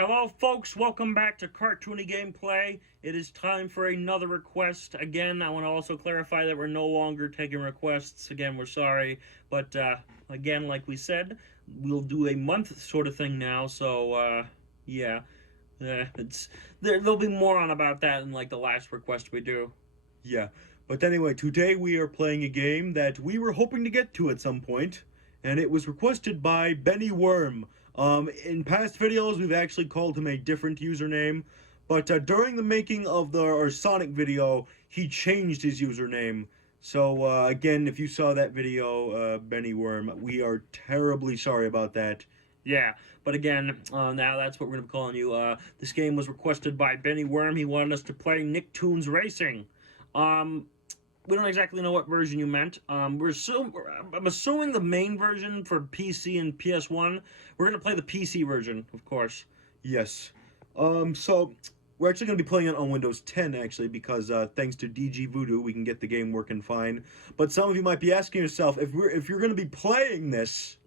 Hello folks, welcome back to Cartoony Gameplay. It is time for another request. Again, I want to also clarify that we're no longer taking requests. Again, we're sorry. But, again, like we said, we'll do a month sort of thing now. So, yeah. There'll be more on about that in, like, the last request we do. Yeah. But anyway, today we are playing a game that we were hoping to get to at some point. And it was requested by Benny Worm. In past videos, we've actually called him a different username, but during the making of our Sonic video, he changed his username. So, again, if you saw that video, Benny Worm, we are terribly sorry about that. Yeah, but again, now that's what we're going to be calling you. This game was requested by Benny Worm. He wanted us to play Nicktoons Racing. We don't exactly know what version you meant. I'm assuming the main version for PC and PS1. We're going to play the PC version, of course. Yes. So, we're actually going to be playing it on Windows 10, actually, because thanks to DG Voodoo, we can get the game working fine. But some of you might be asking yourself, if you're going to be playing this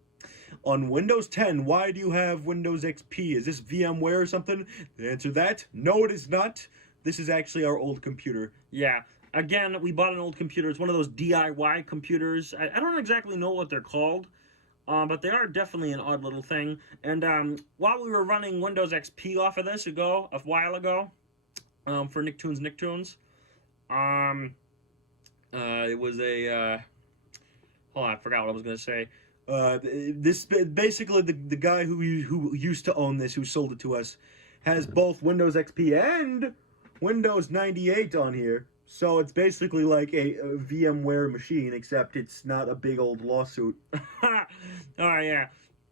on Windows 10, why do you have Windows XP? Is this VMware or something? The answer to that, no, it is not. This is actually our old computer. Yeah. Again, we bought an old computer. It's one of those DIY computers. I don't exactly know what they're called, but they are definitely an odd little thing. And while we were running Windows XP off of this a while ago, for Nicktoons, it was a, hold on, I forgot what I was going to say. This basically the guy who used to own this, who sold it to us, has both Windows XP and Windows 98 on here. So it's basically like a VMware machine, except it's not a big old lawsuit. Oh, yeah.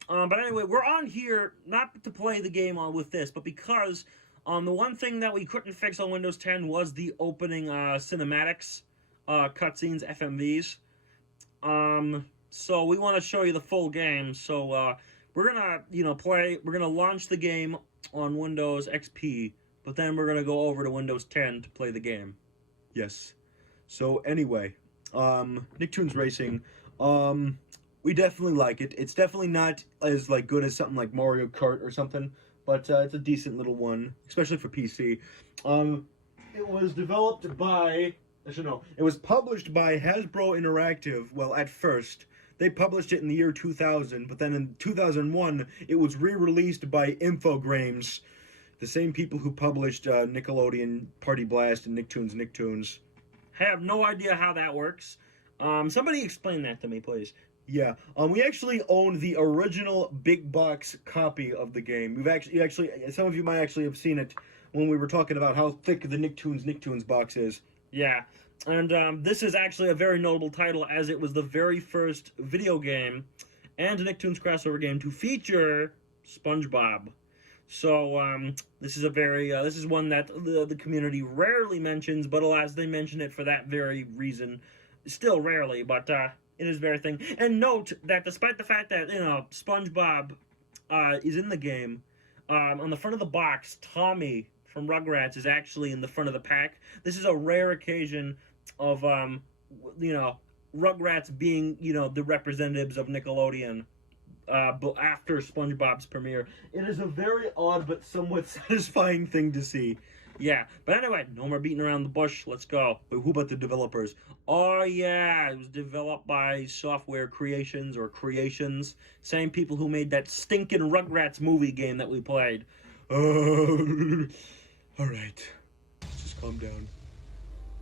But anyway, we're on here not to play the game with this, but because the one thing that we couldn't fix on Windows 10 was the opening cinematics, cutscenes, FMVs. So we want to show you the full game. So we're gonna, we're gonna launch the game on Windows XP, but then we're gonna go over to Windows 10 to play the game. Yes. So anyway, Nicktoons Racing, we definitely like it. It's definitely not as good as something like Mario Kart or something, but it's a decent little one, especially for PC. It was developed by, it was published by HASBRO Interactive. Well, at first, they published it in the year 2000, but then in 2001, it was re-released by Infogrames. The same people who published Nickelodeon Party Blast and Nicktoons. I have no idea how that works. Somebody explain that to me, please. Yeah, we actually own the original big box copy of the game. We've actually, some of you might actually have seen it when we were talking about how thick the Nicktoons box is. Yeah, and this is actually a very notable title, as it was the very first video game and a Nicktoons crossover game to feature SpongeBob. So, this is this is one that the community rarely mentions, but alas, they mention it for that very reason. Still rarely, but, it is very thing. And note that despite the fact that, SpongeBob, is in the game, on the front of the box, Tommy from Rugrats is actually in the front of the pack. This is a rare occasion of, Rugrats being, the representatives of Nickelodeon. After SpongeBob's premiere. It is a very odd but somewhat satisfying thing to see. Yeah, but anyway, no more beating around the bush. Let's go. But who about the developers? Oh, yeah, it was developed by Software Creations, or Creations. Same people who made that stinking Rugrats movie game that we played. Alright. Let's just calm down.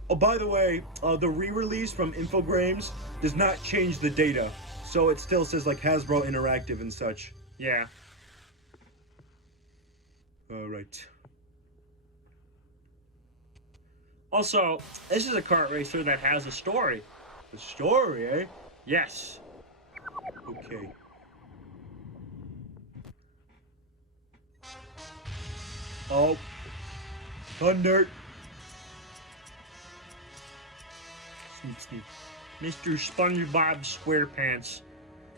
Oh, by the way, the re-release from Infogrames does not change the data. So it still says HASBRO Interactive and such. Yeah. Alright. Also, this is a kart racer that has a story. A story, eh? Yes. Okay. Oh. Thunder. Sneak. Mr. SpongeBob SquarePants.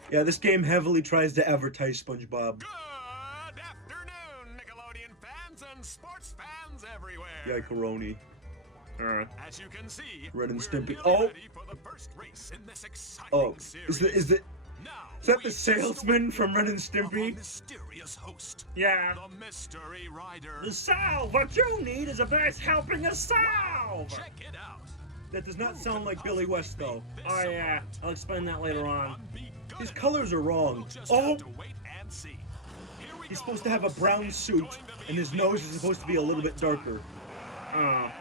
Yeah, this game heavily tries to advertise SpongeBob. Good afternoon, Nickelodeon fans and sports fans everywhere. Yeah, Caroni. As you can see, Ren and Stimpy. Really Oh! ready for the first race in this exciting series. Is it? Is that the salesman from Ren and Stimpy? Mysterious host. Yeah. The mystery rider. The salve! What you need is a nice helping of salve! Check it out. That does not sound like Billy West, though. Oh yeah, I'll explain that later on. His colors are wrong. Oh! He's supposed to have a brown suit, and his nose is supposed to be a little bit darker. Oh.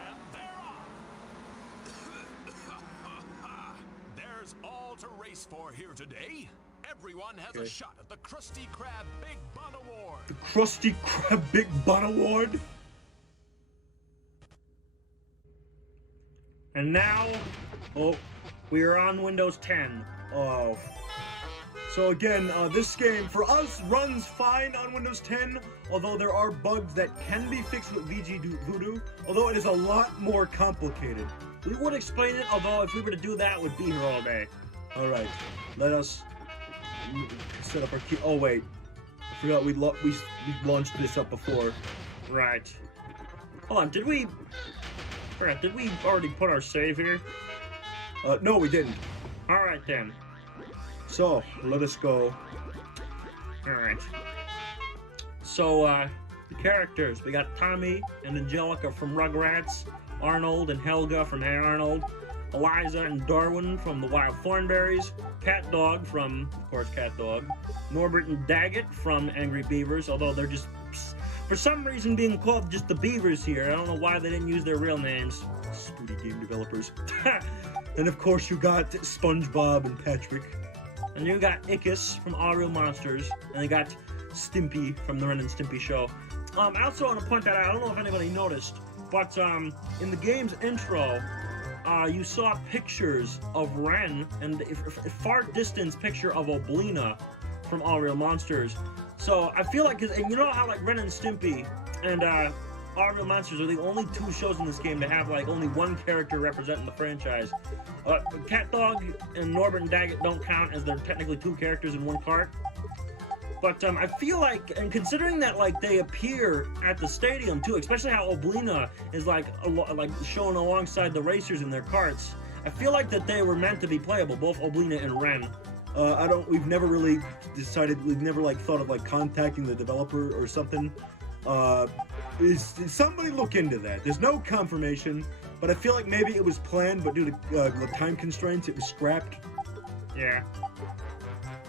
There's all to race for here today. Everyone has a shot at the Krusty Krab Big Bun Award. The Krusty Krab Big Bun Award? And now, we are on Windows 10. Oh. So again, this game, for us, runs fine on Windows 10, although there are bugs that can be fixed with VG Voodoo, although it is a lot more complicated. We would explain it, although if we were to do that, we'd be here all day. Alright, let us set up our key. Oh wait, I forgot we launched this up before. Right. Hold on, did we already put our save here? No, we didn't. Alright then. So, let us go. Alright. So, the characters. We got Tommy and Angelica from Rugrats, Arnold and Helga from Hey Arnold, Eliza and Darwin from the Wild Thornberries, Catdog from, of course, Catdog, Norbert and Daggett from Angry Beavers, although they're just, for some reason, being called just the Beavers here. I don't know why they didn't use their real names. Stupid game developers. And of course you got SpongeBob and Patrick. And you got Ickis from All Real Monsters, and they got Stimpy from the Ren and Stimpy show. I also want to point that out, I don't know if anybody noticed, but in the game's intro, you saw pictures of Ren and a far distance picture of Oblina from All Real Monsters. So I feel like, and you know how like Ren and Stimpy and All Real Monsters are the only two shows in this game to have like only one character representing the franchise. Catdog and Norbert and Daggett don't count as they're technically two characters in one cart. But I feel like, and considering that like they appear at the stadium too, especially how Oblina is like shown alongside the racers in their carts, I feel like that they were meant to be playable, both Oblina and Ren. We've never really decided, we've never like thought of like contacting the developer or something. Is somebody look into that? There's no confirmation, but I feel like maybe it was planned, but due to the time constraints, it was scrapped. Yeah.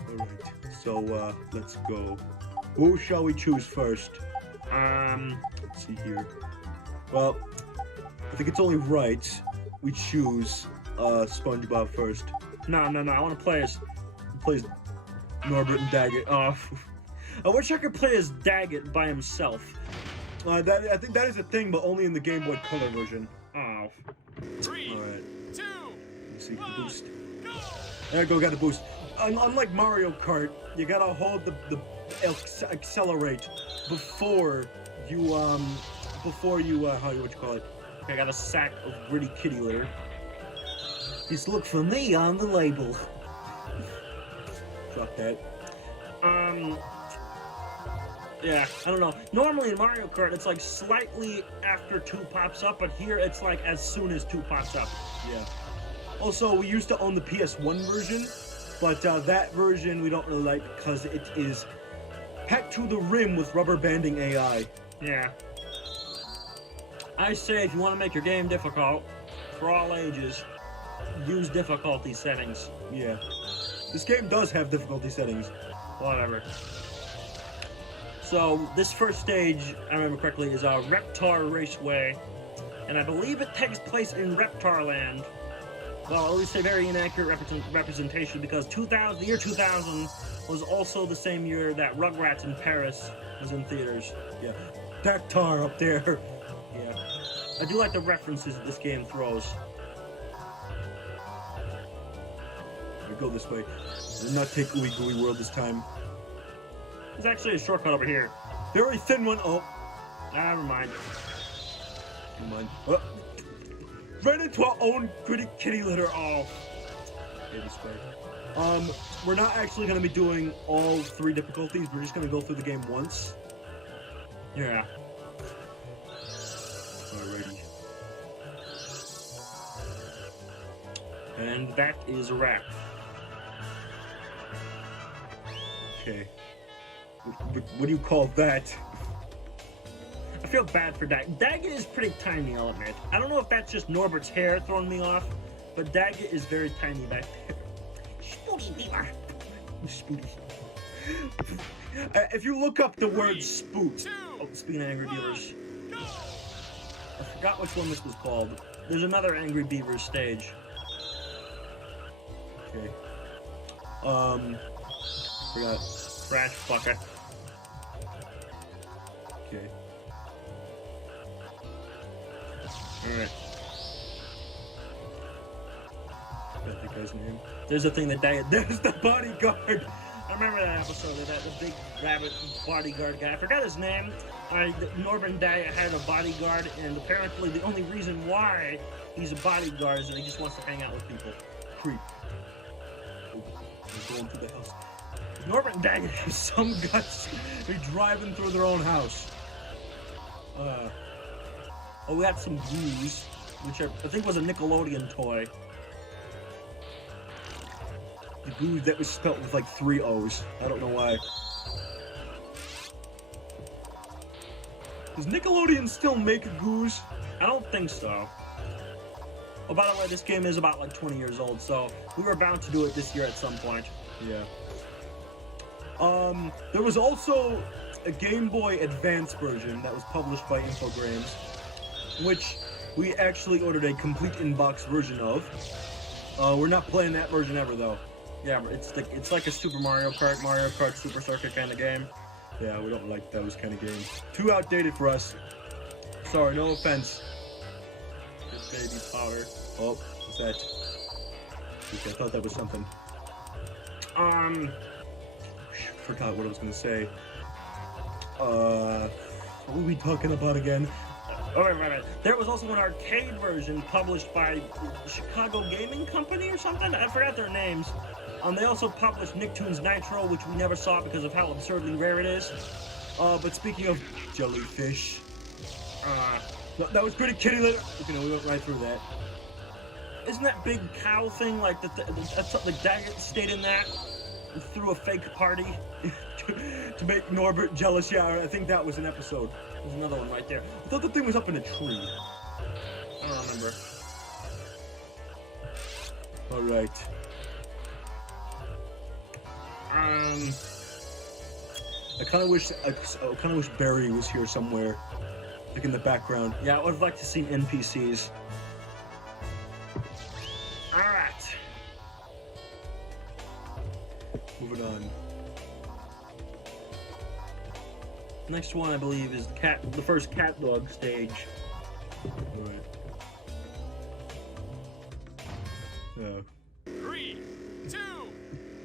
Alright, so let's go. Who shall we choose first? Let's see here. Well, I think it's only right we choose SpongeBob first. No, I want to play as Norbert and Daggett. I wish I could play as Daggett by himself. I think that is a thing, but only in the GameBoy Color version. Oh. 3, Alright. 2, Let's see the 1, boost. go! There you go, got the boost. Unlike Mario Kart, you gotta hold the accelerate before you how you call it? Okay, I got a sack of gritty kitty litter. Just look for me on the label. Drop that. Yeah, I don't know. Normally in Mario Kart, it's like slightly after 2 pops up, but here it's like as soon as 2 pops up. Yeah. Also, we used to own the PS1 version, but that version we don't really like because it is packed to the rim with rubber banding AI. Yeah. I say if you want to make your game difficult, for all ages, use difficulty settings. Yeah. This game does have difficulty settings. Whatever. So, this first stage, I remember correctly, is Reptar Raceway, and I believe it takes place in Reptar Land. Well, at least a very inaccurate representation, because the year 2000 was also the same year that Rugrats in Paris was in theaters. Yeah. Reptar up there. Yeah. I do like the references that this game throws. I go this way. Did not take Ooey Gooey World this time. There's actually a shortcut over here. Very thin one. Oh. Never mind. Never mind. Oh. Ran into our own gritty kitty litter. Oh. Baby square. We're not actually going to be doing all 3 difficulties. We're just going to go through the game once. Yeah. Alrighty. And that is a wrap. Okay. What do you call that? I feel bad for Daggett. Daggett is pretty tiny, I'll admit. I don't know if that's just Norbert's hair throwing me off, but Daggett is very tiny back there. Spooky Beaver. Spooky. If you look up the word spooked... Oh, speaking of Angry Beavers. I forgot which one this was called. There's another Angry Beavers stage. Okay. Forgot. Trash bucket. Okay. Alright. Forgot the guy's name. There's a thing that Daggett... There's the bodyguard! I remember that episode of that, the big rabbit bodyguard guy. I forgot his name. Norbert and Daggett had a bodyguard, and apparently the only reason why he's a bodyguard is that he just wants to hang out with people. Creep. Oh, they're going through the house. Norbert and Daggett have some guts. They're driving through their own house. Oh, we got some Goose, which I think was a Nickelodeon toy. The Goo that was spelt with like 3 O's. I don't know why. Does Nickelodeon still make Goos? I don't think so. Oh, by the way, this game is about like 20 years old, so we were bound to do it this year at some point. Yeah. There was also a Game Boy Advance version that was published by Infogrames, which we actually ordered a complete in-box version of. We're not playing that version ever, though. Yeah, it's like a Super Mario Kart Super Circuit kind of game. Yeah, we don't like those kind of games. Too outdated for us. Sorry, no offense. Good baby powder. Oh, what's that? Okay, I thought that was something. Forgot what I was gonna say. What were we talking about again? Oh, right. There was also an arcade version published by Chicago Gaming Company or something. I forgot their names. They also published Nicktoons Nitro, which we never saw because of how absurdly rare it is. But speaking of jellyfish, that was pretty kitty litter. Okay, no, we went right through that. Isn't that big cow thing like the Daggett stayed in that and threw a fake party to make Norbert jealous? Yeah, I think that was an episode. There's another one right there. I thought the thing was up in a tree. I don't remember. All right. I kind of wish Barry was here somewhere, like in the background. Yeah, I would have liked to see NPCs. All right. Moving on. Next one, I believe, is the first Catdog stage. All right. 3, 2,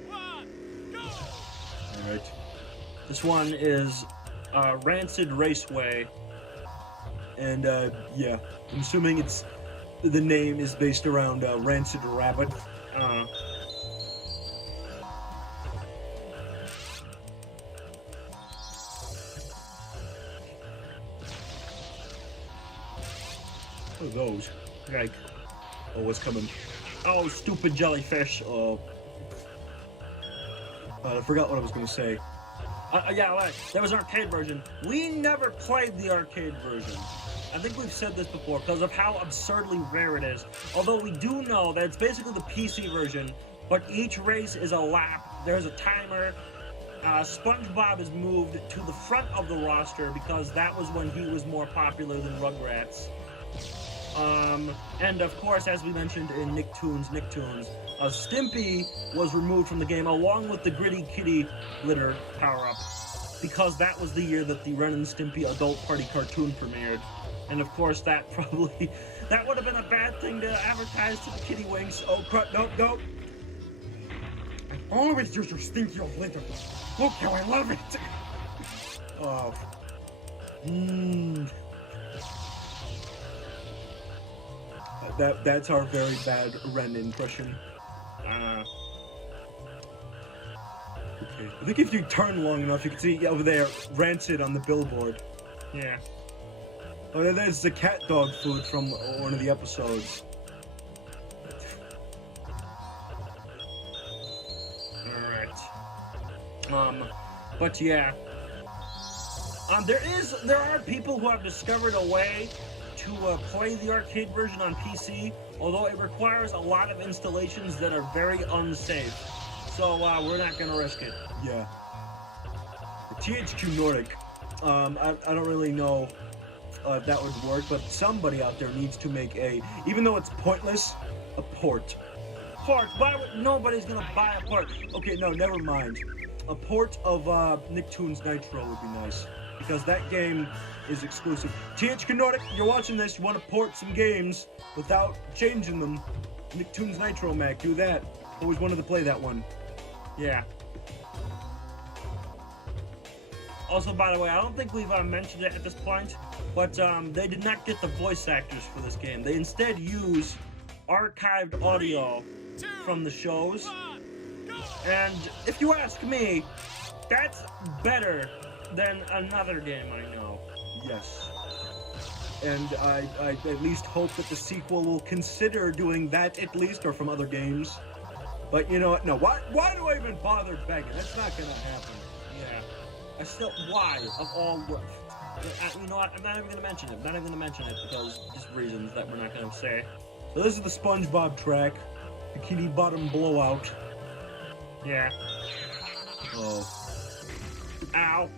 1, go! All right. This one is Rancid Raceway. And yeah, I'm assuming the name is based around Rancid Rabbit. What are those? Like, Oh, what's coming? oh, stupid jellyfish. Oh. I forgot what I was going to say. Yeah, right. There was an arcade version. We never played the arcade version. I think we've said this before because of how absurdly rare it is. Although we do know that it's basically the PC version, but each race is a lap. There's a timer. SpongeBob is moved to the front of the roster because that was when he was more popular than Rugrats. And of course, as we mentioned in Nicktoons, Stimpy was removed from the game along with the Gritty Kitty litter power-up because that was the year that the Ren and Stimpy Adult Party cartoon premiered. And of course, that would have been a bad thing to advertise to the kitty winks. Oh crap, nope. I always use your stinky old litter. Look how I love it. Oh. That's our very bad Ren impression. Okay. I think if you turn long enough, you can see over there, Rancid on the billboard. Yeah. Oh, there's the Catdog food from one of the episodes. Alright. But yeah. There are people who have discovered a way to play the arcade version on PC, although it requires a lot of installations that are very unsafe. So we're not gonna risk it. Yeah. The THQ Nordic. I don't really know if that would work, but somebody out there needs to make even though it's pointless, a port. Port? Why would nobody's gonna buy a port? Okay, no, never mind. A port of Nicktoons Nitro would be nice, because that game is exclusive. THQ Nordic, you're watching this, you want to port some games without changing them. Nicktoons Nitro, Mac, do that. Always wanted to play that one. Yeah. Also, by the way, I don't think we've mentioned it at this point, but they did not get the voice actors for this game. They instead use archived audio from the shows. And if you ask me, that's better than another game I know. Yes. And I at least hope that the sequel will consider doing that at least, or from other games. But you know what? No, why do I even bother begging? That's not gonna happen. Yeah. I still, why? Of all, you know what? I'm not even gonna mention it. I'm not even gonna mention it because just reasons that we're not gonna say. So this is the SpongeBob track. Bikini Bottom Blowout. Yeah. Oh. Ow.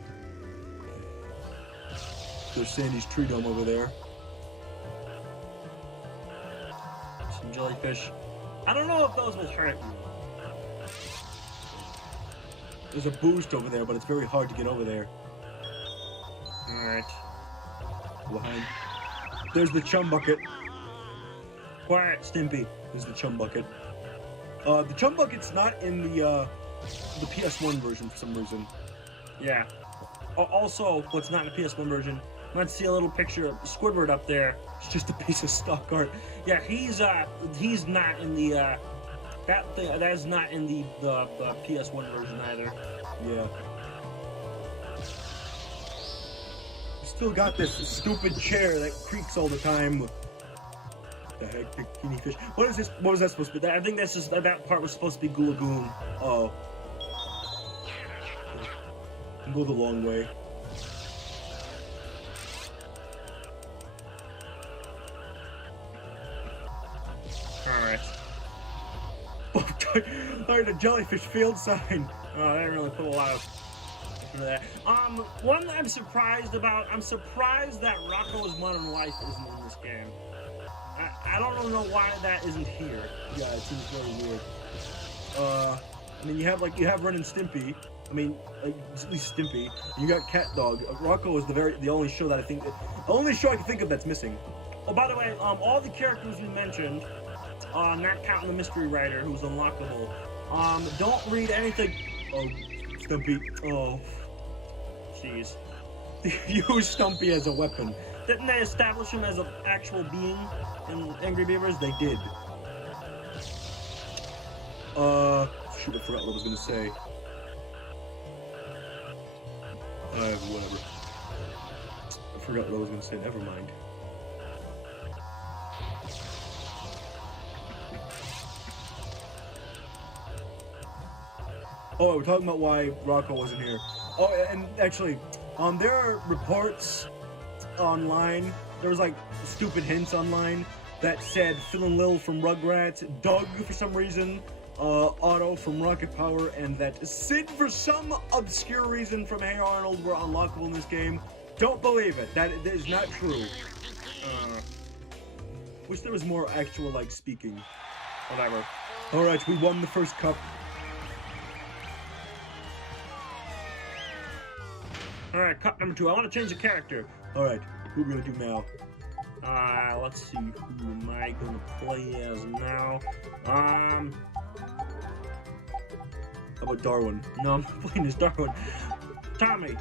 There's Sandy's tree dome over there. Some jellyfish. I don't know if those will hurt you. There's a boost over there, but it's very hard to get over there. Alright. Behind. There's the chum bucket. Quiet, Stimpy. There's the chum bucket. The chum bucket's not in the PS1 version for some reason. Yeah. Also, what's not in the PS1 version, you might see a little picture of Squidward up there. It's just a piece of stock art. Yeah, he's not in the that is not in the PS1 version either. Yeah. Still got this stupid chair that creaks all the time. The heck, bikini fish. What is this? What was that supposed to be? I think that part was supposed to be Goo Lagoon. Oh. Go the long way. Alright. Alright, a jellyfish field sign. Oh, they didn't really put a lot of into that. One I'm surprised about, I'm surprised that Rocco's Modern Life isn't in this game. I don't know why that isn't here. Yeah, it seems very weird. I mean, you have Ren and Stimpy. I mean, at least Stimpy. You got Catdog. Rocco is the only show that the only show I can think of that's missing. Oh, by the way, all the characters we mentioned, not counting the mystery writer who's unlockable, don't read anything. Oh, Stumpy. Oh, jeez. Use Stumpy as a weapon. Didn't they establish him as an actual being in Angry Beavers? They did. Shoot, I forgot what I was gonna say. Whatever. I forgot what I was gonna say, never mind. Oh, we're talking about why Rocco wasn't here. Oh, and actually, there are reports online. There was like stupid hints online that said Phil and Lil from Rugrats, Doug for some reason, Otto from Rocket Power, and that Sid for some obscure reason from Hey Arnold were unlockable in this game. Don't believe it. That is not true. Wish there was more actual like speaking. Whatever. All right, we won the first cup. Alright, cup number 2. I want to change the character. Alright, who are we gonna do now? Let's see, who am I gonna play as now? How about Darwin? No, I'm not playing as Darwin. Tommy,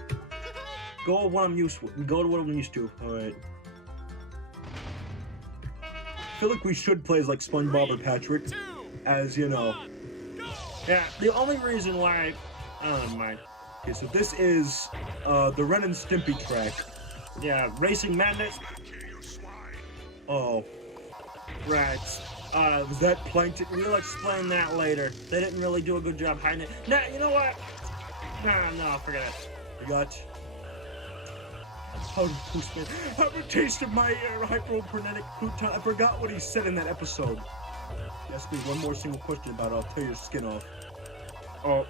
go to what I'm used to. Alright. I feel like we should play as like SpongeBob or Patrick, as you know. Yeah, the only reason why I don't mind. Okay, so this is the Ren and Stimpy track. Yeah, Racing Madness. Oh. Right. Was that plankton? We'll explain that later. They didn't really do a good job hiding it. Nah, you know what? Nah, no, forget it. We got... Powder Toast Man. Have a taste of my hyperkinetic crouton. I forgot what he said in that episode. Ask me one more single question about it, I'll tear your skin off. Oh.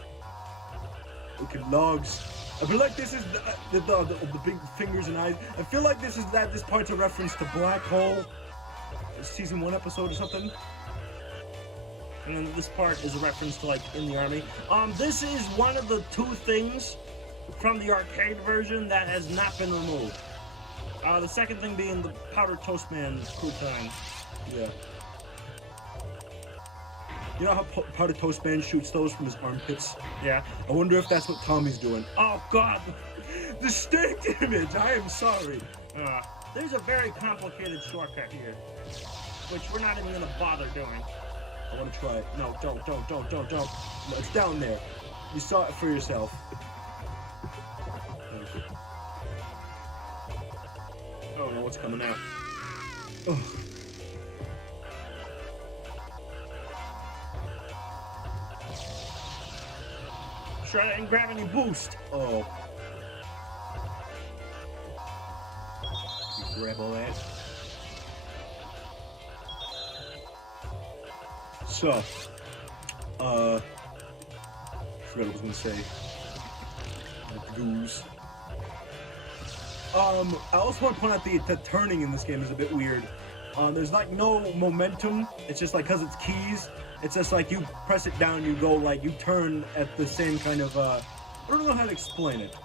Okay, logs. I feel like this is the big fingers and eyes. I feel like this part's a reference to Black Hole. Season 1 episode or something. And then this part is a reference to, like, In the Army. This is one of the 2 things from the arcade version that has not been removed. The second thing being the Powder Toast Man crouton. Yeah. You know how Powder Toast Man shoots those from his armpits? Yeah. I wonder if that's what Tommy's doing. Oh, God! The stink image! I am sorry. There's a very complicated shortcut here, which we're not even gonna bother doing. I want to try it. No, don't. No, it's down there. You saw it for yourself. I don't know what's coming out. Ugh. Sure, I didn't grab any boost. Oh. You grab all that. So, I forgot what I was gonna say. The goose. I also want to point out the turning in this game is a bit weird. There's like no momentum. It's just like, cause it's keys. It's just like you press it down, you go like, you turn at the same kind of, I don't know how to explain it.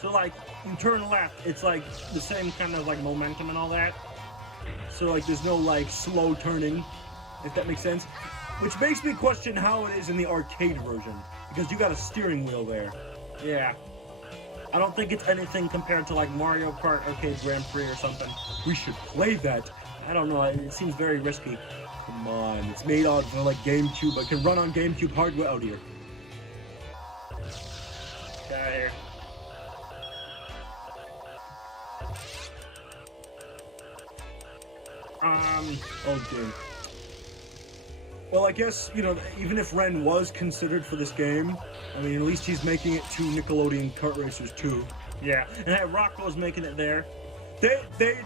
So like, you turn left, it's like the same kind of like momentum and all that. So like, there's no like slow turning, if that makes sense. Which makes me question how it is in the arcade version, because you got a steering wheel there. Yeah. I don't think it's anything compared to like Mario Kart Arcade Grand Prix or something. We should play that. I don't know, it seems very risky. Come on, it's made out of like GameCube. I can run on GameCube hardware out here. Get out of here. Oh dear. Well, I guess, you know, even if Ren was considered for this game, I mean, at least he's making it to Nickelodeon Kart Racers 2. Yeah, and that Rocco's making it there. They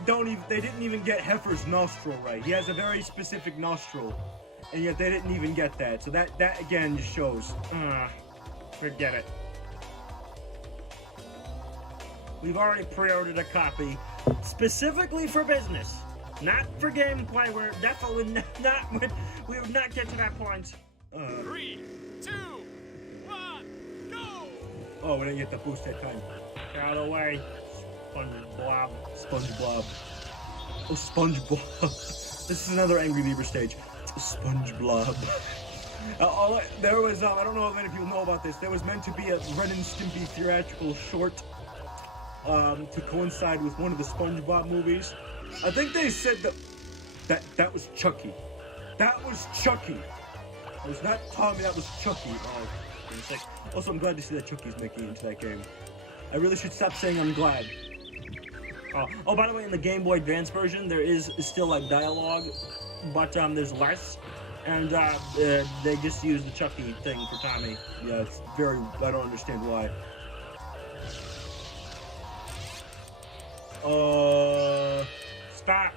didn't even get Heifer's nostril right. He has a very specific nostril, and yet they didn't even get that. So that again just shows. Forget it. We've already pre-ordered a copy specifically for business, not for gameplay. We're definitely not. We would not get to that point. 3, 2, 1, go! Oh, we didn't get the boost that time. Get out of the way. SpongeBob. SpongeBob. Oh, SpongeBob. This is another Angry Beaver stage. SpongeBob. There was, I don't know if many people know about this, there was meant to be a Ren and Stimpy theatrical short to coincide with one of the SpongeBob movies. I think they said that was Chucky. That was Chucky. It was not Tommy, that was Chucky. Oh, goodness sake. Also, I'm glad to see that Chucky's making it into that game. I really should stop saying I'm glad. Oh, by the way, in the Game Boy Advance version, there is still like dialogue, but there's less, and they just use the Chucky thing for Tommy. Yeah, it's very. I don't understand why. Stop.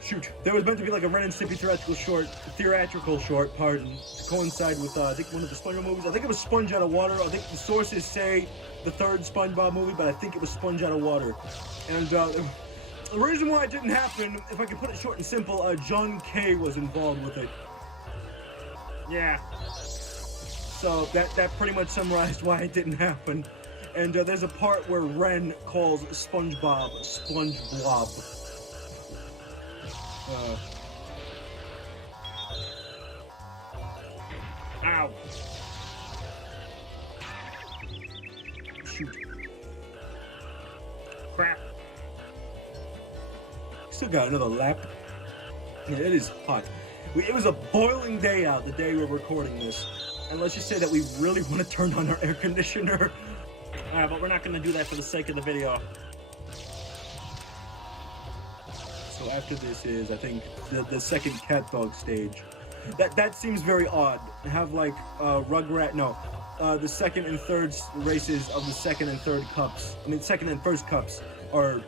Shoot. There was meant to be like a Ren and Stimpy theatrical short, pardon, to coincide with I think one of the SpongeBob movies. I think it was Sponge Out of Water. I think the sources say the third SpongeBob movie, but I think it was Sponge Out of Water. And the reason why it didn't happen, if I can put it short and simple, John Kay was involved with it. Yeah. So that pretty much summarized why it didn't happen. And there's a part where Ren calls SpongeBob SpongeBlob. Ow. Shoot. Crap. Still got another lap. Yeah, it is hot. It was a boiling day out the day we're recording this. And let's just say that we really want to turn on our air conditioner. But we're not going to do that for the sake of the video. So after this is, I think, the second Catdog stage. That seems very odd. Have like Rugrat, no, the second and third races of the second and third cups. I mean, second and first cups are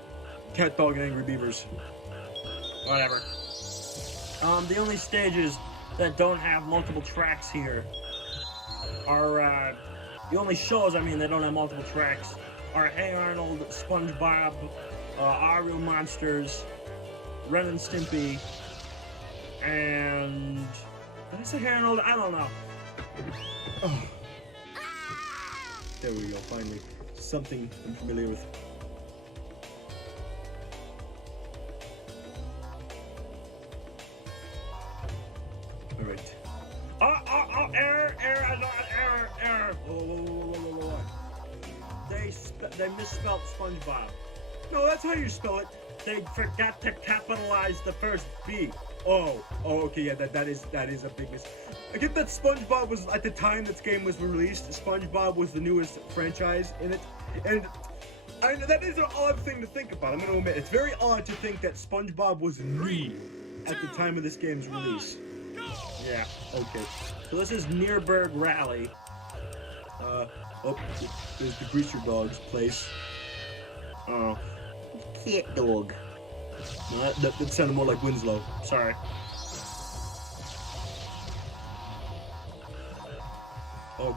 Catdog and Angry Beavers. Whatever. The only stages that don't have multiple tracks here are, the only shows, I mean, that don't have multiple tracks are Hey Arnold, SpongeBob, Our Real Monsters, Ren and Stimpy, and... Did I say Hey Arnold? I don't know. Oh. There we go, finally. Something I'm familiar with. Alright. Error. Whoa. They misspelled SpongeBob. No, that's how you spell it. They forgot to capitalize the first B. Oh, okay, yeah, that is a big mistake. I get that SpongeBob was, at the time this game was released, SpongeBob was the newest franchise in it, and that is an odd thing to think about, I'm going to admit. It's very odd to think that SpongeBob was new at the time of this game's release. Yeah. Okay. So this is Nürburgring Rally. There's the Greaser Dog's place. Oh. Catdog. No, that sounded more like Winslow. Sorry. Oh.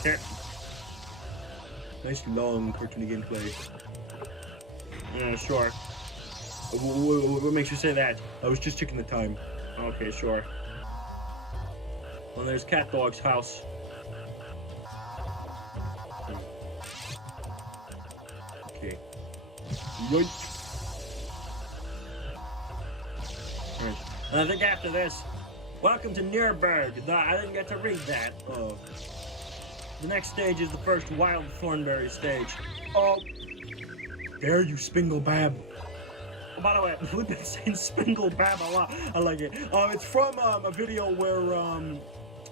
Okay. Nice long cartoony gameplay. Yeah, sure. What makes you say that? I was just checking the time. Okay, sure. Well, there's Catdog's house. Okay. Yoink. Right. And I think after this, welcome to Nürburgring. I didn't get to read that. Oh. The next stage is the first Wild Thornberry stage. Oh. There you Spinglebab. Oh, by the way, we've been saying Spinglebab a lot. I like it. It's from a video where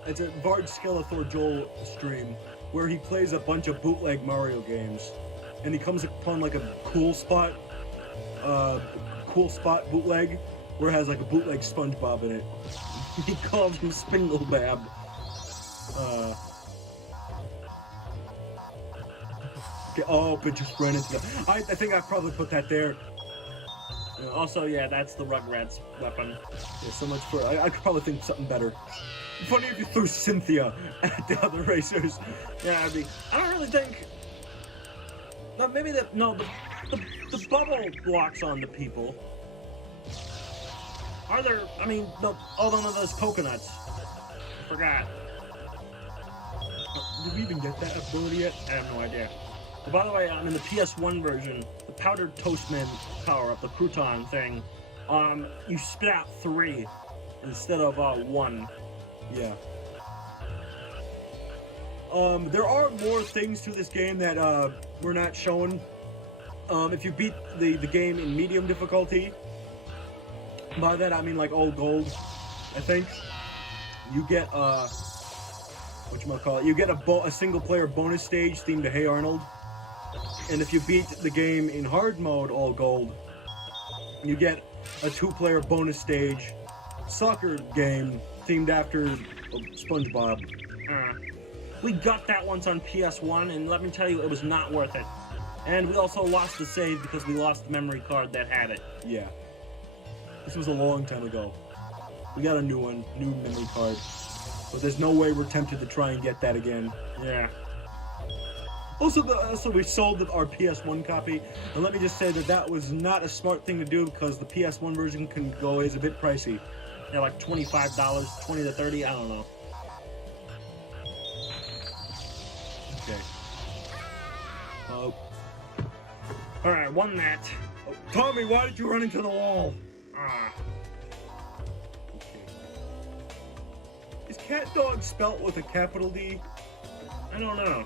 it's a Bart Skeletor Joel stream where he plays a bunch of bootleg Mario games, and he comes upon like a cool spot bootleg where it has like a bootleg SpongeBob in it. He calls him Spinglebab. Okay, oh, but just ran into the... I think I probably put that there. Also, yeah, that's the Rugrats weapon. Yeah, so much for... I could probably think of something better. Funny if you threw Cynthia at the other racers. Yeah, I don't really think... No, maybe the bubble blocks on the people. Are there... I mean, no, there's coconuts. I forgot. Did we even get that ability yet? I have no idea. But by the way, in the PS1 version, the Powdered Toastman power-up, the crouton thing, you spit out 3 instead of 1. Yeah. There are more things to this game that we're not showing. If you beat the game in medium difficulty, by that I mean like all gold, I think, you get whatchamacallit, you get a single-player bonus stage themed to Hey Arnold. And if you beat the game in hard mode, all gold, you get a 2-player bonus stage soccer game themed after SpongeBob. We got that once on PS1, and let me tell you, it was not worth it. And we also lost the save because we lost the memory card that had it. Yeah. This was a long time ago. We got a new one, new memory card. But there's no way we're tempted to try and get that again. Yeah. Also, we sold our PS1 copy, and let me just say that was not a smart thing to do because the PS1 version is a bit pricey. Yeah, like $25, 20 to 30, I don't know. Okay. Alright, won that. Oh, Tommy, why did you run into the wall? Okay. Is Catdog spelt with a capital D? I don't know.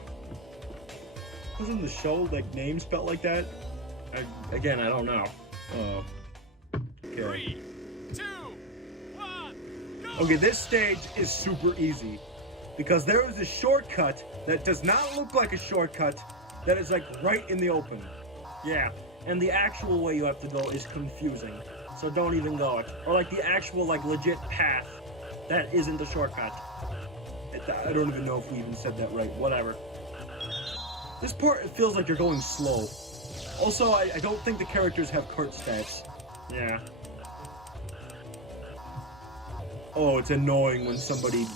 Wasn't the show like name spelt like that? Again, I don't know. Oh. Okay. 3, 2, 1, go! Okay, this stage is super easy because there is a shortcut that does not look like a shortcut that is like right in the open. Yeah, and the actual way you have to go is confusing, so don't even go it. Or like the actual like legit path that isn't the shortcut. I don't even know if we even said that right. Whatever. This part, it feels like you're going slow. Also, I don't think the characters have cart stats. Yeah. Oh, it's annoying when somebody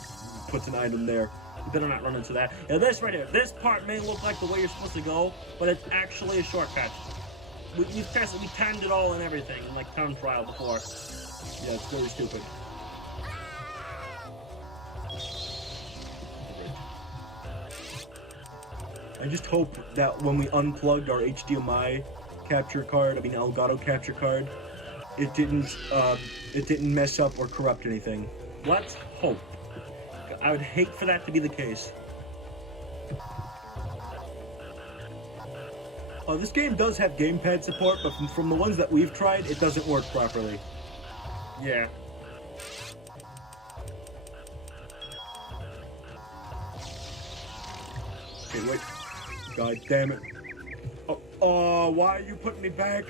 puts an item there. You better not run into that. Yeah, this right here. This part may look like the way you're supposed to go, but it's actually a shortcut. We timed it all and everything in like time trial before. Yeah, it's very stupid. I just hope that when we unplugged our HDMI capture card, Elgato capture card, it didn't mess up or corrupt anything. Let's hope. I would hate for that to be the case. This game does have gamepad support, but from the ones that we've tried, it doesn't work properly. Yeah. Okay, wait. God damn it. Oh, why are you putting me back?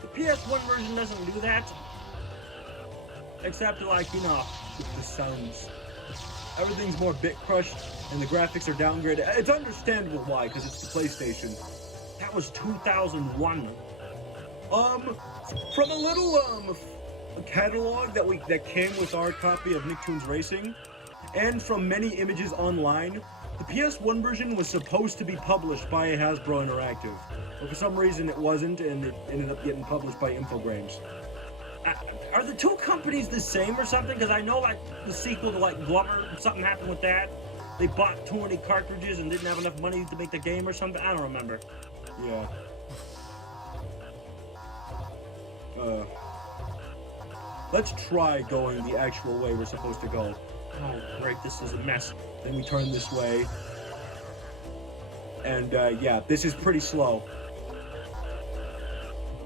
The PS1 version doesn't do that. Except, like, you know, The sounds. Everything's more bit crushed, and the graphics are downgraded. It's understandable why, because it's the PlayStation. that was 2001. From a little catalog that came with our copy of Nicktoons Racing, and from many images online, the PS1 version was supposed to be published by HASBRO Interactive, but for some reason it wasn't, and it ended up getting published by Infogrames. Are the two companies the same or something? Because I know, like, the sequel to, like, Glover, something happened with that. They bought too many cartridges and didn't have enough money to make the game or something. I don't remember. Yeah. Let's try going the actual way we're supposed to go. Oh, great, this is a mess. Then we turn this way. And, yeah, this is pretty slow.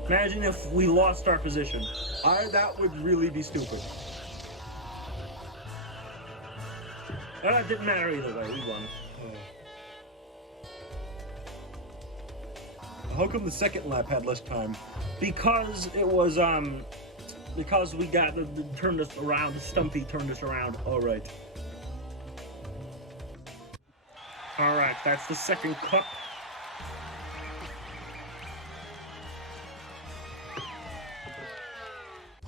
Imagine if we lost our position. That would really be stupid. It didn't matter either way, we won. How come the second lap had less time? Because it was, because we got turned us around, Stumpy turned us around. Alright. Alright, that's the second cup.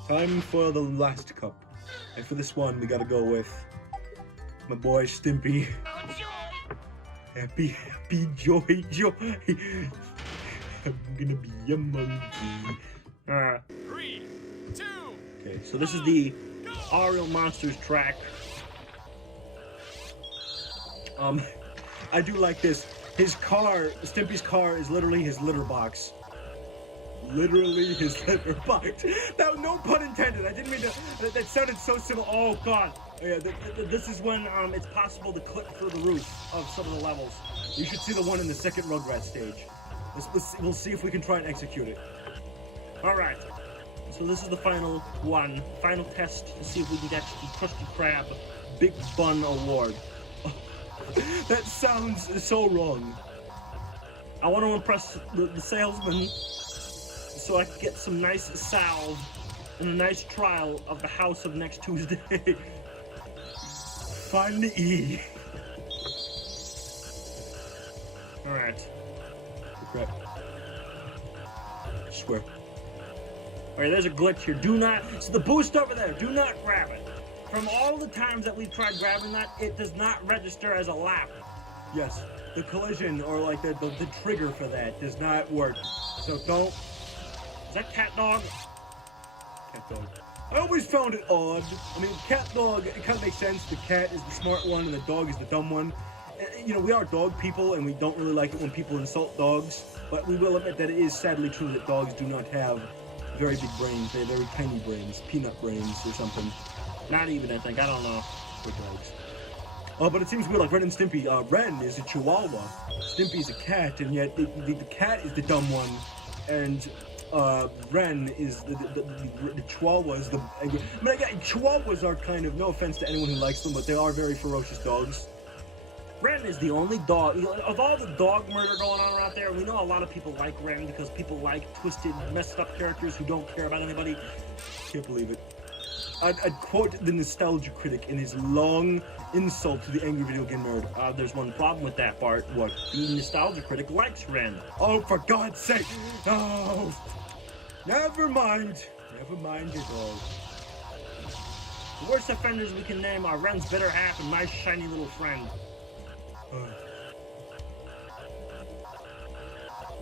Time for the last cup. And for this one, we gotta go with my boy Stimpy. Happy joy. I'm gonna be a monkey. 3, 2. Okay, So this is the Ariel Monsters track. I do like this. His car, Stimpy's car, is literally his litter box. Literally his litter box. That, no pun intended. I didn't mean to. That sounded so simple. Oh god. Yeah, This is when it's possible to clip through the roof of some of the levels. you should see the one in the second Rugrat stage. We'll see if we can try and execute it. Alright, so this is the final one. Final test to see if we can get the Krusty Krab Big Bun Award. That sounds so wrong. I want to impress the salesman so I can get some nice salve and a nice trial of the house of next Tuesday. Find the E. Alright. Crap. Swear. Alright, there's a glitch here. Do not... So the boost over there, do not grab it. From all the times that we've tried grabbing that, it does not register as a lap. Yes. The collision, or like the trigger for that, does not work. So don't... Is that Catdog? Catdog. I always found it odd. I mean, Catdog, it kind of makes sense. The cat is the smart one and the dog is the dumb one. You know, we are dog people and we don't really like it when people insult dogs. But we will admit that it is sadly true that dogs do not have very big brains. They have very tiny brains. Peanut brains or something. Not even, I think. I don't know. For dogs. But it seems weird, like Ren and Stimpy. Ren is a Chihuahua. Stimpy's a cat, and yet the cat is the dumb one. And Ren is the Chihuahua is the... I mean, again, Chihuahuas are kind of, no offense to anyone who likes them, but they are very ferocious dogs. Ren is the only dog, of all the dog murder going on around there, we know a lot of people like Ren because people like twisted, messed up characters who don't care about anybody. Can't believe it. I'd quote the Nostalgia Critic in his long insult to the angry video game nerd. There's one problem with that, Bart. What? The Nostalgia Critic likes Ren. Oh, for God's sake! No! Never mind. Never mind your dog. The worst offenders we can name are Ren's better half and my shiny little friend.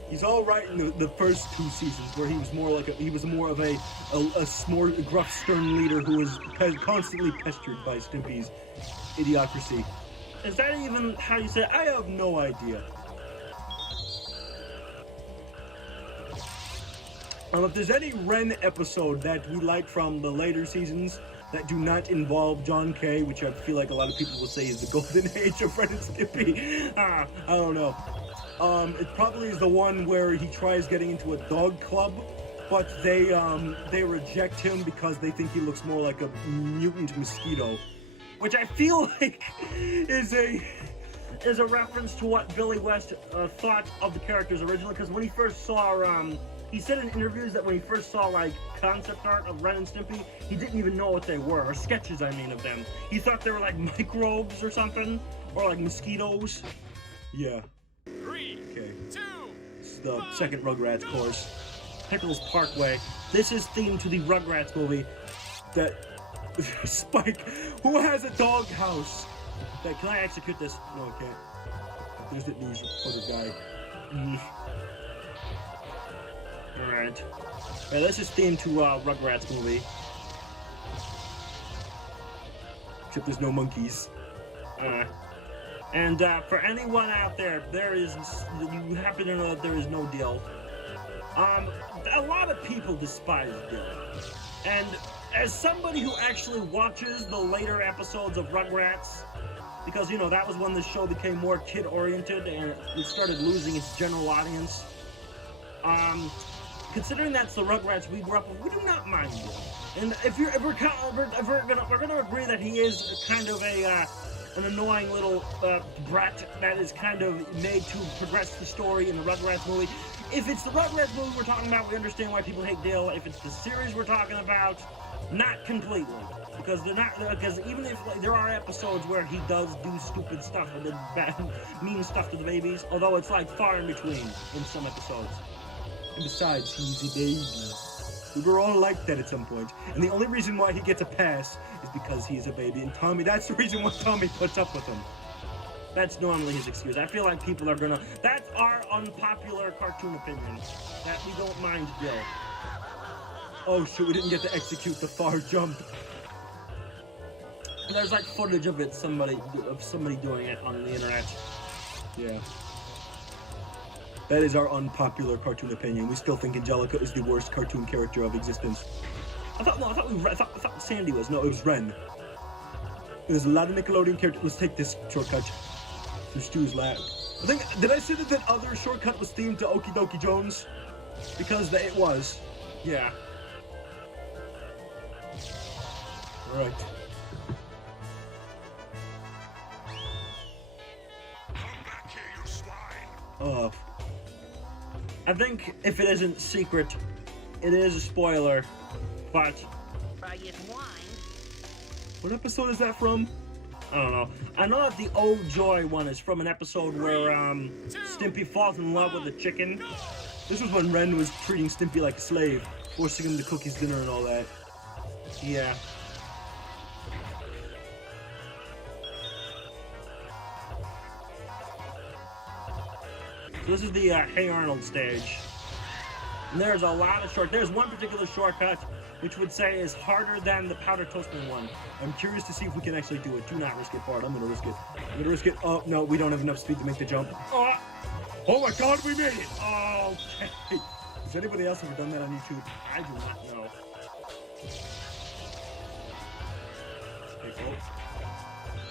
He's all right in the first 2 seasons, where he was more of a more gruff, stern leader who was constantly pestered by Stimpy's idiocracy. Is that even how you say it? I have no idea. If there's any Ren episode that we like from the later seasons that do not involve John K., which I feel like a lot of people will say is the golden age of Ren and Stimpy, I don't know. It probably is the one where he tries getting into a dog club, but they reject him because they think he looks more like a mutant mosquito, which I feel like is a reference to what Billy West thought of the characters originally. Because when he first saw, he said in interviews that when he first saw like concept art of Ren and Stimpy, he didn't even know what they were, or sketches I mean of them. He thought they were like microbes or something, or like mosquitoes. Yeah. 3, Okay. 2, This is the second Rugrats course. Pickles Parkway. This is themed to the Rugrats movie. That Spike, who has a dog house. Can I execute this? No, I can't. There's that news reporter guy. Alright. This is themed to Rugrats movie. Except there's no monkeys. And for anyone out there, you happen to know that there is no Dill. A lot of people despise Dill. And as somebody who actually watches the later episodes of Rugrats, because, you know, that was when the show became more kid-oriented and it started losing its general audience. Considering that's the Rugrats we grew up with, we do not mind Dill. And we're gonna agree that he is kind of an annoying little brat that is kind of made to progress the story in the Rugrats movie. If it's the Rugrats movie we're talking about, we understand why people hate Dale. If it's the series we're talking about, not completely. Because even if there are episodes where he does do stupid stuff and bad, mean stuff to the babies, although it's like far in between in some episodes. And besides, he's a baby. We were all like that at some point. And the only reason why he gets a pass is because he's a baby. And Tommy, that's the reason why Tommy puts up with him. That's normally his excuse. I feel like people are gonna... That's our unpopular cartoon opinion. That we don't mind Dill. Oh shit, we didn't get to execute the far jump. There's like footage of it, somebody doing it on the internet. Yeah. That is our unpopular cartoon opinion. We still think Angelica is the worst cartoon character of existence. I thought Sandy was. No, it was Ren. There's a lot of Nickelodeon characters. Let's take this shortcut through Stu's lab. Did I say that other shortcut was themed to Okie Dokie Jones? Because it was. Yeah. Alright. come back here, you swine. I think if it isn't secret, it is a spoiler, but... What episode is that from? I don't know. I know that the Oh Joy one is from an episode where Stimpy falls in love with a chicken. This was when Ren was treating Stimpy like a slave, forcing him to cook his dinner and all that. Yeah. So this is the Hey Arnold stage. And there's a lot of there's one particular shortcut which would say is harder than the powder toastman one. I'm curious to see if we can actually do it. Do not risk it, Bart. I'm gonna risk it. I'm gonna risk it. Oh, no, we don't have enough speed to make the jump. Oh my god, we made it! Oh, okay. Has anybody else ever done that on YouTube? I do not know. Okay, oh.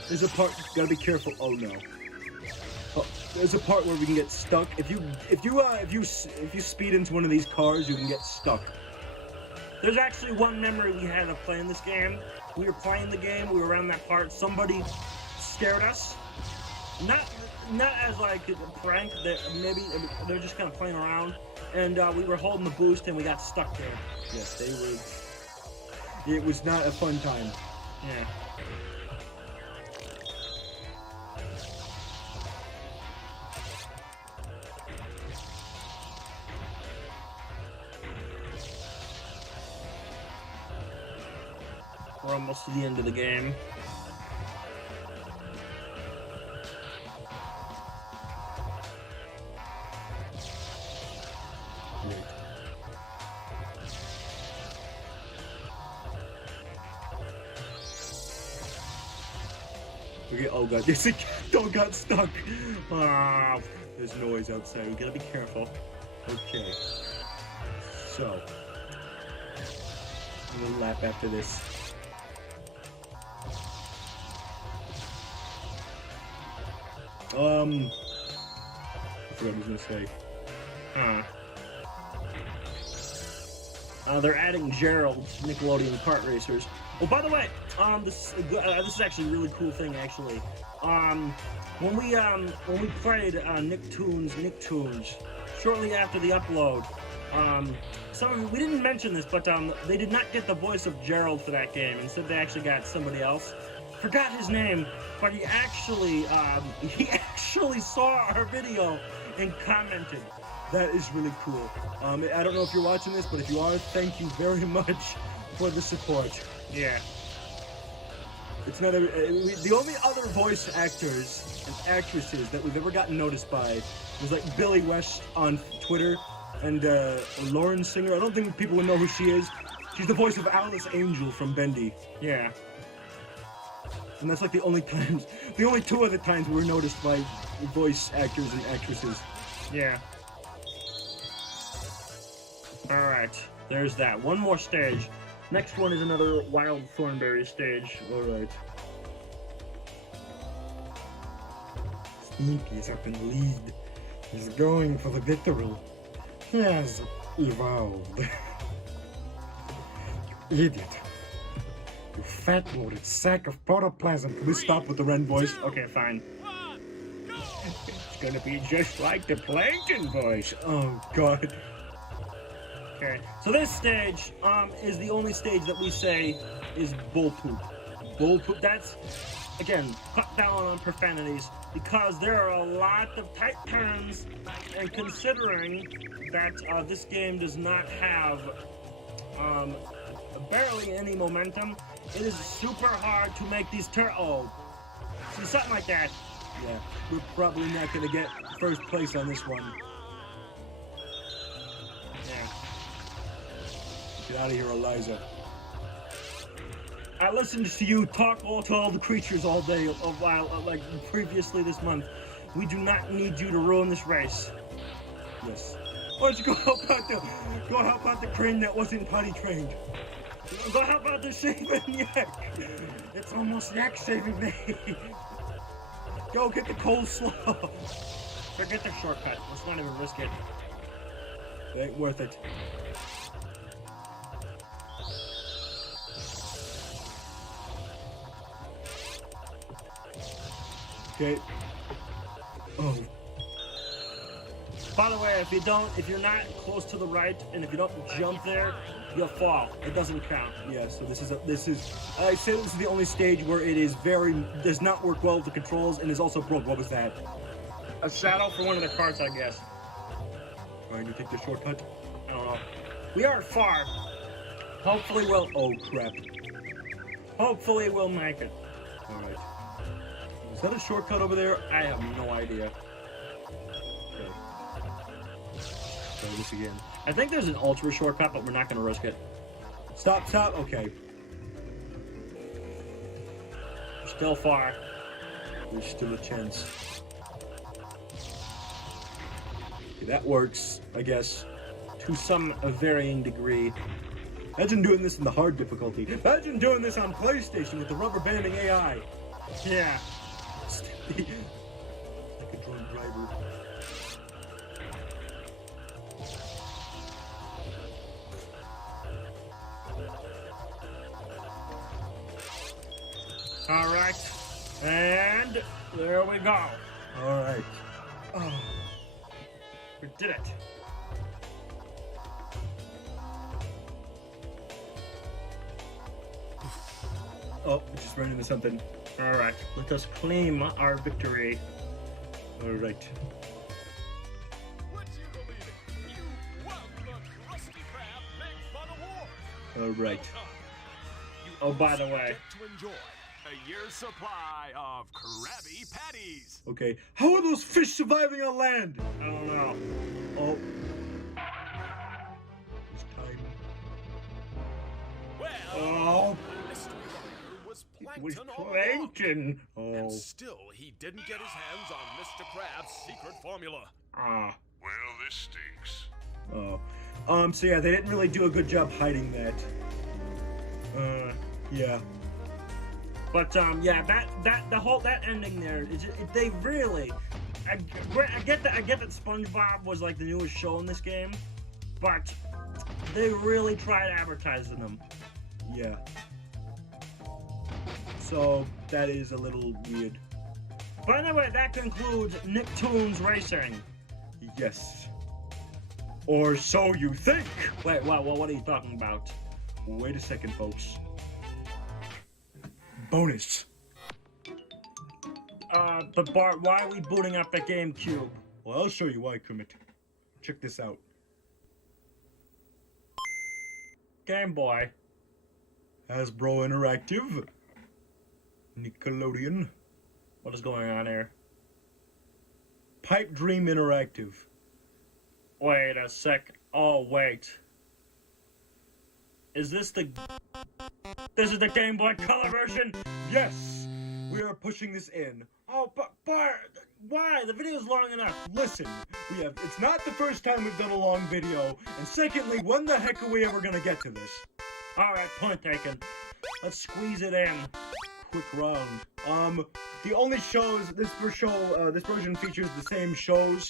There's a part, gotta be careful. Oh no. Oh, there's a part where we can get stuck. If you speed into one of these cars, you can get stuck. There's actually one memory we had of playing this game. We were playing the game, we were around that part, somebody scared us. Not as like a prank, maybe they were just kind of playing around. And we were holding the boost and we got stuck there. Yes, they were. It was not a fun time. Yeah. We're almost to the end of the game. Okay, oh god, this Catdog got stuck. Ah, there's noise outside. We gotta be careful. Okay. So, a little lap after this. I forgot what I was gonna say. They're adding Gerald's Nickelodeon kart racers. Oh, by the way, this is actually a really cool thing. Actually, when we played Nicktoons, shortly after the upload, we didn't mention this, but they did not get the voice of Gerald for that game. Instead, they actually got somebody else. Forgot his name, but he actually saw our video and commented. That is really cool. I don't know if you're watching this, but if you are, thank you very much for the support. Yeah. It's not the only other voice actors and actresses that we've ever gotten noticed by was like Billy West on Twitter and Lauren Singer. I don't think people would know who she is. She's the voice of Alice Angel from Bendy. Yeah. And that's like the only two other times we were noticed by voice actors and actresses. Yeah. Alright, there's that. One more stage. Next one is another Wild Thornberry stage. Alright. Stimpy is up in the lead. He's going for the victory. He has evolved. You idiot. You fat-bloated sack of protoplasm. Can we stop with the Ren voice? Okay, fine. It's gonna be just like the Plankton voice. Oh, God. Okay, so this stage is the only stage that we say is bull poop. Bull poop. That's, again, cut down on profanities because there are a lot of tight turns, and considering that this game does not have barely any momentum, it is super hard to make these see, something like that. Yeah, we're probably not gonna get first place on this one. Get out of here, Eliza. I listened to you talk to all the creatures all day, like previously this month. We do not need you to ruin this race. Yes. Why don't you go help out the crane that wasn't potty trained? Go help out the shaving yak. It's almost yak shaving day. Go get the coleslaw. Forget the shortcut. Let's not even risk it. It ain't worth it. Okay. Oh. By the way, if you're not close to the right, and if you don't jump there, you'll fall. It doesn't count. Yeah. So this is I say this is the only stage where it is does not work well with the controls and is also broke. What was that? A saddle for one of the carts, I guess. Trying to take the shortcut. I don't know. We are far. Hopefully we'll. Oh crap. Hopefully we'll make it. All right. Is that a shortcut over there? I have no idea. Okay. Try this again. I think there's an ultra shortcut, but we're not going to risk it. Stop, stop. Okay. We're still far. There's still a chance. Okay, that works, I guess. To some varying degree. Imagine doing this in the hard difficulty. Imagine doing this on PlayStation with the rubber banding AI. Yeah. Like a drunk driver. All right. And there we go. All right. Oh. We did it. Oh, we just ran into something. Alright, let us claim our victory. Alright. Would you believe it? You won the Krusty Krab Big Fun Award. Alright. You Oh, by also the way. get to enjoy a year's supply of Krabby Patties. Okay. How are those fish surviving on land? I don't know. Oh. It's time. Well, Oh, Mr. Krabs was it was plankton all along. plankton. Oh. And still, he didn't get his hands on Mr. Krabs' secret formula. Ah. Well, this stinks. Oh. So yeah, they didn't really do a good job hiding that. Yeah. But yeah, that ending there is they really. I get that SpongeBob was like the newest show in this game, but they really tried advertising them. Yeah. So that is a little weird. But anyway, that concludes Nicktoons Racing. Yes. Or so you think. Wait, what are you talking about? Wait a second, folks. Bonus. But Bart, why are we booting up the GameCube? Well, I'll show you why, Kermit. Check this out. Game Boy. HASBRO Interactive. Nickelodeon. What is going on here? Pipe Dream Interactive. Wait a sec. Oh, wait. Is this the... This is the Game Boy Color version? Yes! We are pushing this in. Oh, but Bart, why? The video's long enough. Listen, it's not the first time we've done a long video, and secondly, when the heck are we ever gonna get to this? Alright, point taken. Let's squeeze it in. Quick round. The only shows, this version features the same shows,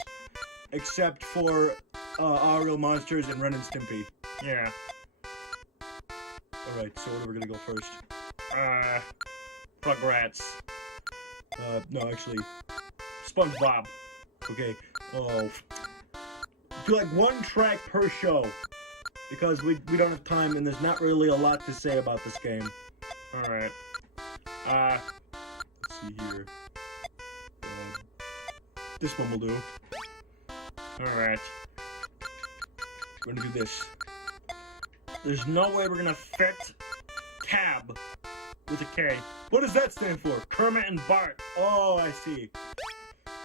except for, Our Real Monsters and Ren and Stimpy. Yeah. Alright, so where are we gonna go first? Rugrats. No, actually, SpongeBob. okay, do like one track per show, because we don't have time and there's not really a lot to say about this game. Alright. Let's see here. This one will do. Alright. We're gonna do this. There's no way we're gonna fit Cab with a K. What does that stand for? Kermit and Bart. Oh, I see.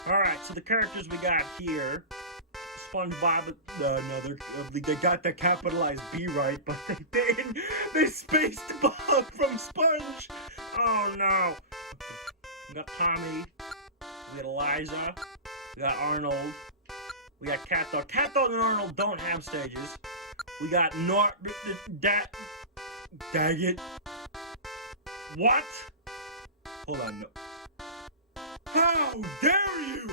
Alright, so the characters we got here. SpongeBob. No, they got the capitalized B right, but they spaced Bob from Sponge. Oh no. We got Tommy. We got Eliza. We got Arnold. We got Catdog. Catdog and Arnold don't have stages. We got Daggett. What? Hold on, no. How dare you!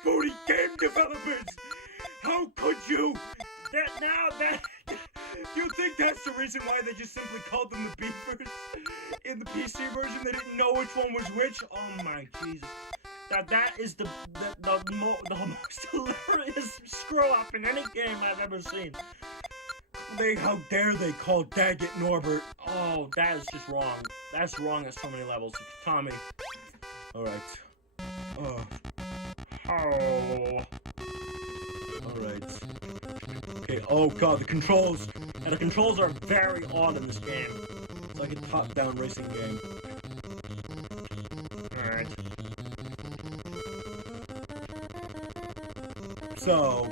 Spoony game developers! How could you? Do you think that's the reason why they just simply called them the Beavers? In the PC version, they didn't know which one was which? Oh my Jesus. That is the most hilarious screw-up in any game I've ever seen. How dare they call Daggett Norbert? Oh, that is just wrong. That's wrong at so many levels. Tommy. Alright. Oh. Alright. Okay, oh god, the controls! And the controls are very odd in this game. It's like a top-down racing game. Alright. So,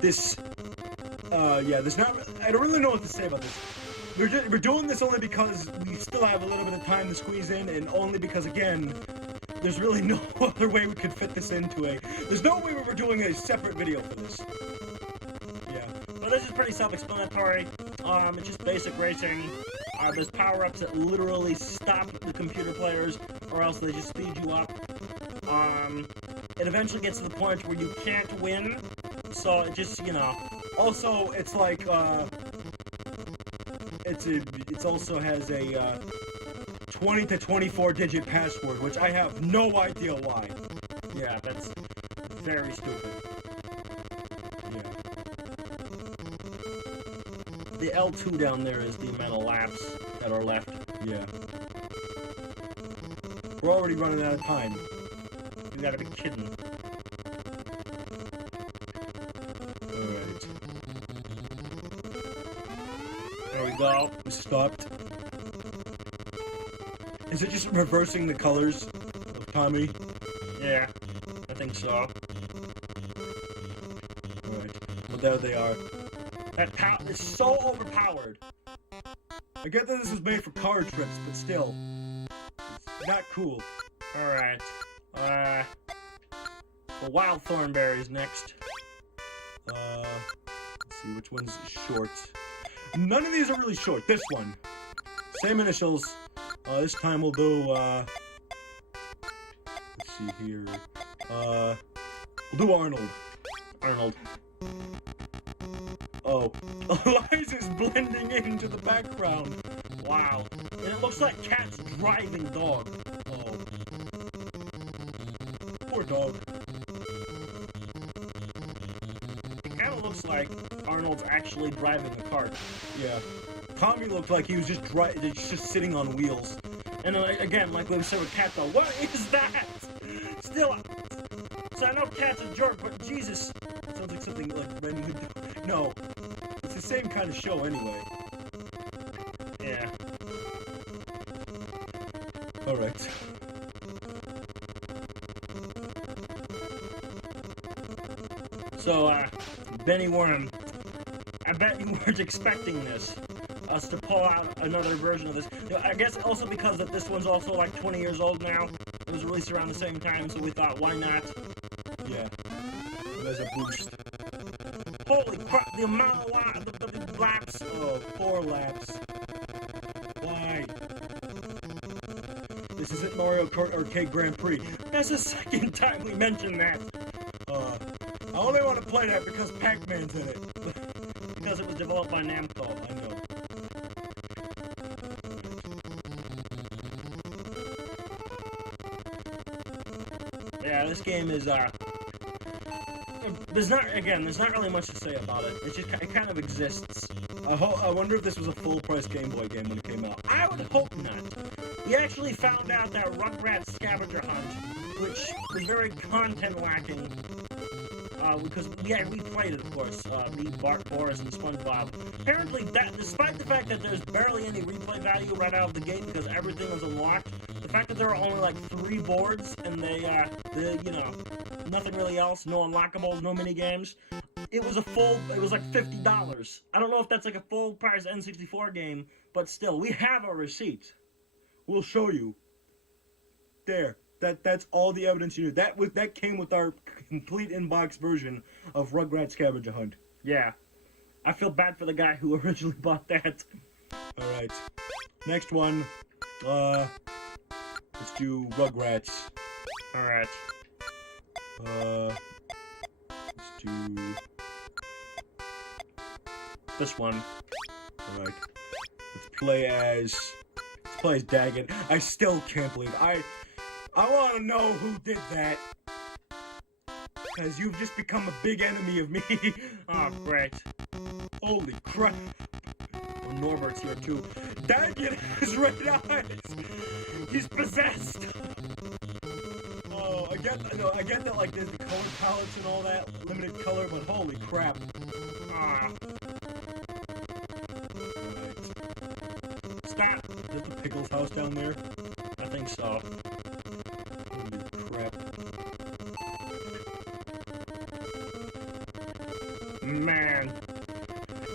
there's not, I don't really know what to say about this. We're doing this only because we still have a little bit of time to squeeze in, and only because, again, there's really no other way we could fit this into there's no way we were doing a separate video for this. Yeah. Well, this is pretty self-explanatory. It's just basic racing. There's power-ups that literally stop the computer players, or else they just speed you up. It eventually gets to the point where you can't win, so it just, Also, it's like, it also has a, 20 to 24 digit password, which I have no idea why. Yeah, that's very stupid. Yeah. the L2 down there is the amount of laps that are left. Yeah. We're already running out of time. You gotta be kidding. Alright. There we go. We stopped. Is it just reversing the colors of Tommy? Yeah, I think so. Alright. Well, there they are. That power is so overpowered. I get that this was made for car trips, but still. It's not cool. Alright. The wild thornberries next. Let's see, which one's short? None of these are really short. This one. Same initials. This time we'll do, let's see here. We'll do Arnold. Arnold. Oh. Eliza's blending into the background. Wow. And it looks like Cat's driving dog. Oh. Poor dog. It kind of looks like Arnold's actually driving the cart. Yeah. Tommy looked like he was just sitting on wheels. And again, like we said with Catdog, what is that? Still, so I know Cat's a jerk, but Jesus. Sounds like something like Ren would do. No. It's the same kind of show anyway. Yeah. Alright. So, Benny Worm, I bet you weren't expecting this. Us to pull out another version of this. I guess also because that this one's also like 20 years old now. It was released around the same time, so we thought, why not? Yeah. There's a boost. Holy crap, the amount of the laps. Oh, 4 laps. Why? This isn't Mario Kart Arcade Grand Prix. That's the second time we mentioned that. I only want to play that because Pac-Man's in it. Because it was developed by Namco. I know. Yeah, this game is, there's not really much to say about it. It's just, it kind of exists. I wonder if this was a full-price Game Boy game when it came out. I would hope not. We actually found out that Rugrats Scavenger Hunt, which was very content lacking, because we played it, of course, me, Bart, Boris, and SpongeBob. Apparently, that despite the fact that there's barely any replay value right out of the gate because everything was unlocked, the fact that there were only like 3 boards and they nothing really else, no unlockables, no mini games. It was like $50. I don't know if that's like a full price N64 game, but still, we have a receipt. We'll show you. There. That's all the evidence you need. That came with our complete inbox version of Rugrats Scavenger Hunt. Yeah. I feel bad for the guy who originally bought that. Alright. Next one. Let's do Rugrats. Alright. Let's do this one. Alright. Let's play as Daggett. I still can't believe I want to know who did that. Because you've just become a big enemy of me. Oh, great. Holy crap. Oh, Norbert's here too. Daggett has red eyes. He's possessed. Oh, I get that, like, there's the color palettes and all that, limited color, but holy crap. Ah. Alright. Stop! Is that the Pickles house down there? I think so. Holy crap. Man.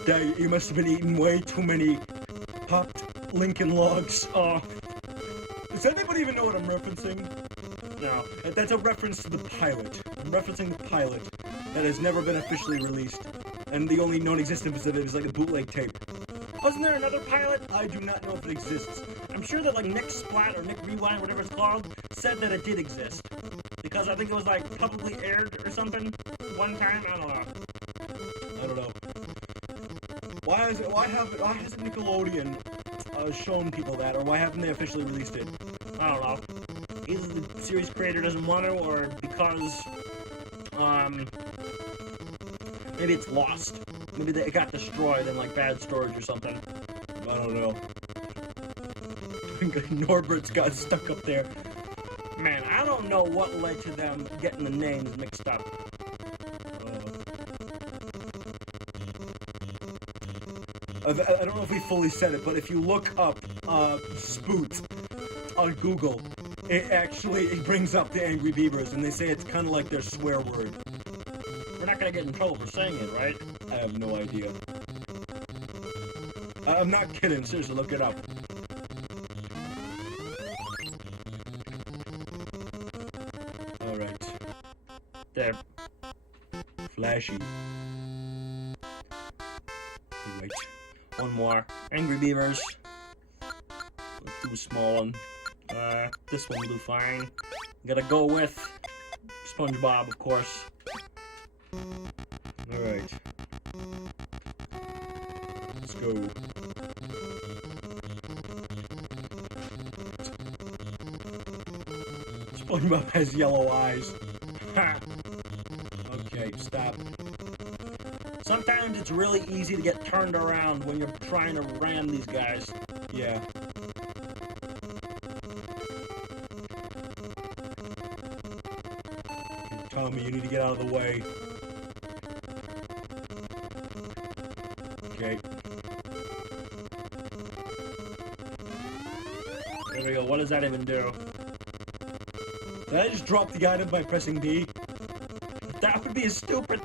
Daggett, you must have been eating way too many popped Lincoln logs. Oh. Does anybody even know what I'm referencing? No. That's a reference to the pilot. I'm referencing the pilot that has never been officially released. And the only known existence is that it was like a bootleg tape. Wasn't there another pilot? I do not know if it exists. I'm sure that like Nick Splat or Nick Rewind, whatever it's called, said that it did exist. Because I think it was like publicly aired or something one time. I don't know. I don't know. Why hasn't Nickelodeon shown people that, or why haven't they officially released it? I don't know. Either the series creator doesn't want to, or because maybe it's lost. Maybe it got destroyed in like bad storage or something. I don't know. Norbert's got stuck up there. Man, I don't know what led to them getting the names mixed up. I don't know if we fully said it, but if you look up Spoot on Google, it brings up the Angry Beavers, and they say it's kind of like their swear word. We're not gonna get in trouble for saying it, right? I have no idea. I'm not kidding. Seriously, look it up. All right. There. Flashy. Right. One more. Angry Beavers. Let's do a small one. This one will do fine. Gotta go with SpongeBob, of course. Alright. Let's go. SpongeBob has yellow eyes. Ha! Okay, stop. Sometimes it's really easy to get turned around when you're trying to ram these guys. Yeah. Okay, Tommy, you need to get out of the way. Okay. There we go. What does that even do? Did I just drop the item by pressing B? That would be a stupid...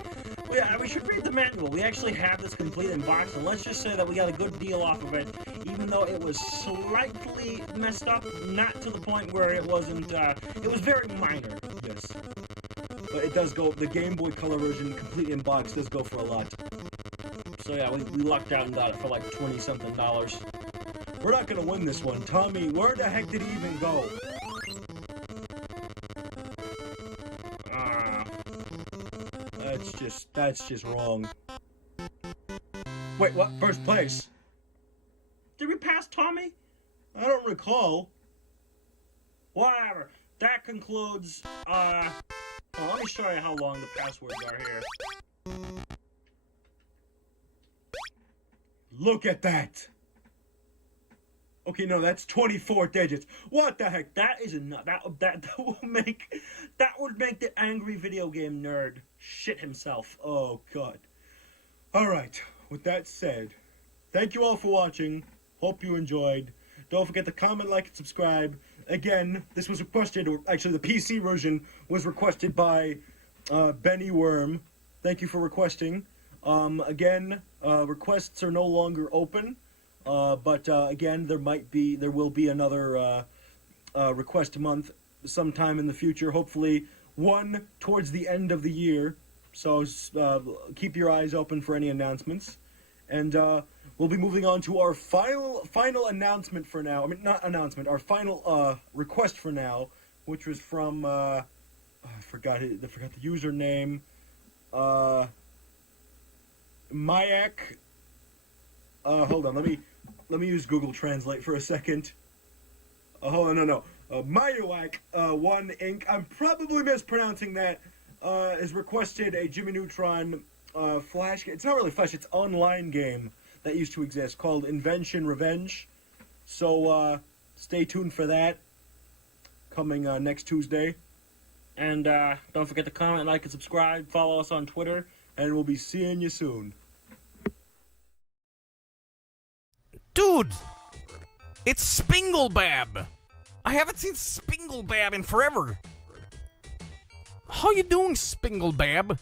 we should read the manual. We actually have this complete in box, and let's just say that we got a good deal off of it, even though it was slightly messed up, not to the point where it wasn't, it was very minor. Yes. But it does go, the Game Boy Color version, complete in box, does go for a lot. So yeah, we lucked out and got it for like $20-something. We're not gonna win this one. Tommy, where the heck did he even go? That's just wrong. Wait, what? First place? Did we pass Tommy? I don't recall. Whatever. That concludes, well, let me show you how long the passwords are here. Look at that! Okay, no, that's 24 digits. What the heck? That is enough. That would make the angry video game nerd shit himself. Oh, God. Alright, with that said, thank you all for watching. Hope you enjoyed. Don't forget to comment, like, and subscribe. Again, this was requested, or actually the PC version was requested by Benny Worm. Thank you for requesting. Again, requests are no longer open. But again, there will be another request a month sometime in the future. Hopefully, one towards the end of the year. So keep your eyes open for any announcements. And we'll be moving on to our final announcement for now. I mean, not announcement. Our final request for now, which was from I forgot the username. Mayak. Hold on. Let me use Google Translate for a second. Hold on, no. Mayuak, 1 Inc. I'm probably mispronouncing that. Has requested a Jimmy Neutron flash game. It's not really flash, it's online game that used to exist called Invention Revenge. So, stay tuned for that. Coming next Tuesday. And don't forget to comment, like, and subscribe. Follow us on Twitter. And we'll be seeing you soon. Dude! It's Spinglebab! I haven't seen Spinglebab in forever! How you doing, Spinglebab?